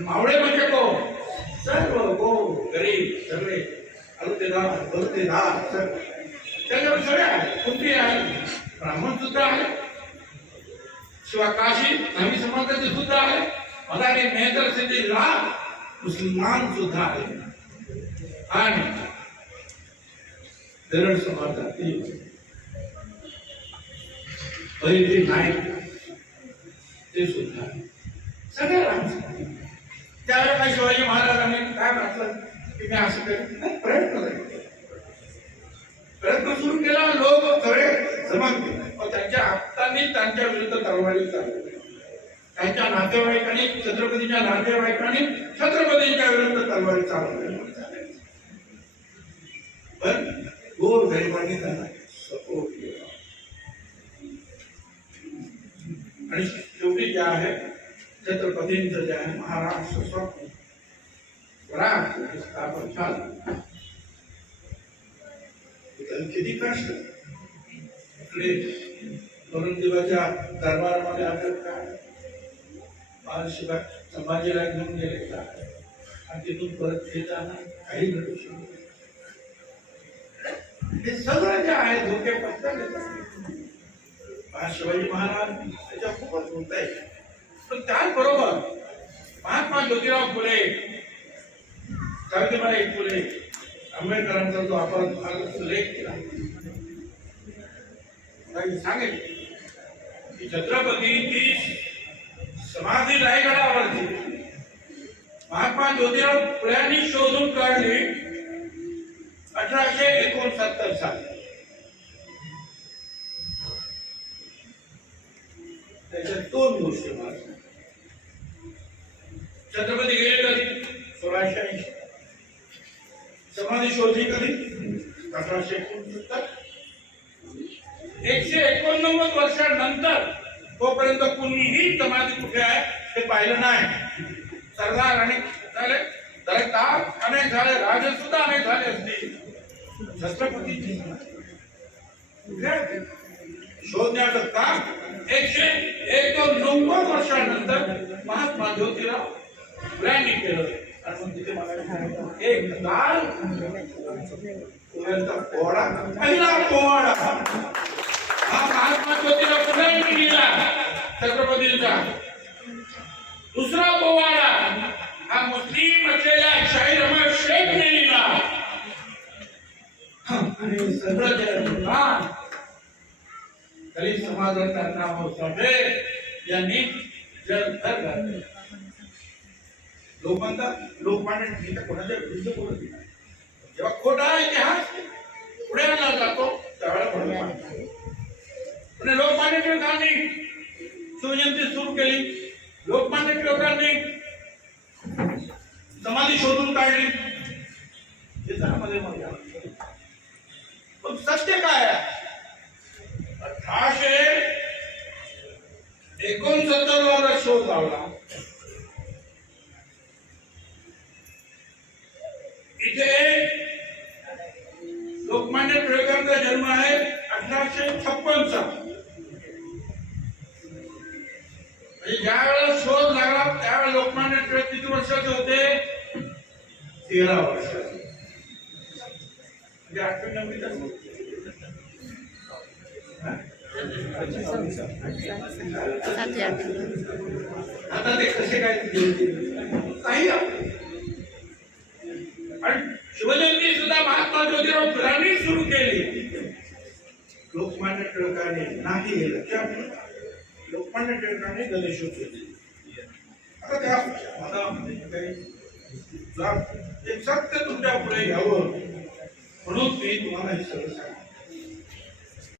मावळे म्हणजे कोण सर्व गो गरीब सगळे अलतेदार बलतेदार त्याच्यावर सगळे आहे कुठली आहे ब्राह्मण सुद्धा आहे शिवाय काशी नामी समाजाचे सुद्धा आहे मदारी मेहतर सिद्धी लाल मुसलमान सुद्धा आहे आणि दरड समाजातील पहिले नाईक ते सुद्धा आहे. सगळे रामसाठी त्यावेळेला काही शिवाजी महाराजांनी काय म्हटलं? की मी असं करेन प्रयत्न करेन प्रयत्न सुरू केला लोक खरे जमा त्यांच्या हातांनी त्यांच्या विरुद्ध तलवारी चालू त्यांच्या नातेवाईकांनी छत्रपतीच्या नातेवाईकांनी छत्रपतींच्या विरुद्ध तलवारी चालू पण गोर गरिबांनी त्यांना सपोर्ट केला. आणि शेवटी जे आहे छत्रपतींचं जे आहे महाराष्ट्र स्वप्न. स्वराज्य स्थापन झालं. किती कष्ट. इकडे औरंगजेबाच्या दरबारामध्ये आपल्याला काय बालशिवाय संभाजीला घेऊन गेले काय आणि तिथून परत येताना काही घडू शकत हे सगळं जे आहे धोके पत्ता शिवाजी महाराज त्याच्या खूपच होत आहे पण त्याचबरोबर महात्मा ज्योतिराव फुले सावित्रीबाई फुले आंबेडकरांचा जो आपण लेख केला. सांगेल की छत्रपतींची समाधी रायगडावरती महात्मा ज्योतिराव फुल्यांनी शोधून काढली अठराशे एकोणसत्तर साली. त्याच्या दोन गोष्टी मला छत्रपती गेले कधी सोळाशे ऐंशी. समाधी शोधली कधी? अठराशे एकोणसत्तर. एकशे एकोणनव्वद वर्षानंतर तोपर्यंत कुणीही समाधी कुठे आहे ते पाहिलं नाही. सरदार अनेक झाले दरकदार अनेक झाले राजे सुद्धा अनेक झाले असतील. छत्रपतीची कुठे? शोधण्याचं काम एकशे एकोणनव्वद वर्षानंतर महात्मा ज्योतिराव ब्रँडिंग केलं आपण तिथे मला एक लाल. पोवाडा पहिला पोवाडा हा महात्मा ज्योतिराव छत्रपतींचा. दुसरा पोवाडा हा मुस्लिम असलेल्या शाहीर अहमद शेखने लिहिला आणि सगळं दलित समाजाचा नाव सभे यांनी जगभर घर घातलं. म्हणतात लोकमान्य मी तर कोणाच्या विरुद्ध बोलत नाही. जेव्हा खोटा इतिहास पुढे आणला जातो त्यावेळेला. पण लोकमान्य टिळकांनी शिवजयंती सुरू केली. लोकमान्य टिळकांनी समाधी शोधून काढली. हे. पण सत्य काय अठराशे एकोणसत्तर ला शोध लावला. लोकमान्य टिळकांचा जन्म आहे अठराशे छप्पनचा. म्हणजे ज्या वेळेला शोध लागला त्यावेळेला लोकमान्य टिळक किती वर्षाचे होते? तेरा वर्षाचे. म्हणजे आठवी आता ते कसे काय? काही आणि शिवजयंती सुद्धा महात्मा ज्योतिराव फुलांनी सुरू केली. लोकमान्य टिळकाने नाही हे लक्षात लोकमान्य टिळकाने गणेशोत्सव केली आता त्या मनामध्ये एक सत्य तुमच्यापुढे घ्यावं म्हणून मी तुम्हाला हे सगळं सांगतो.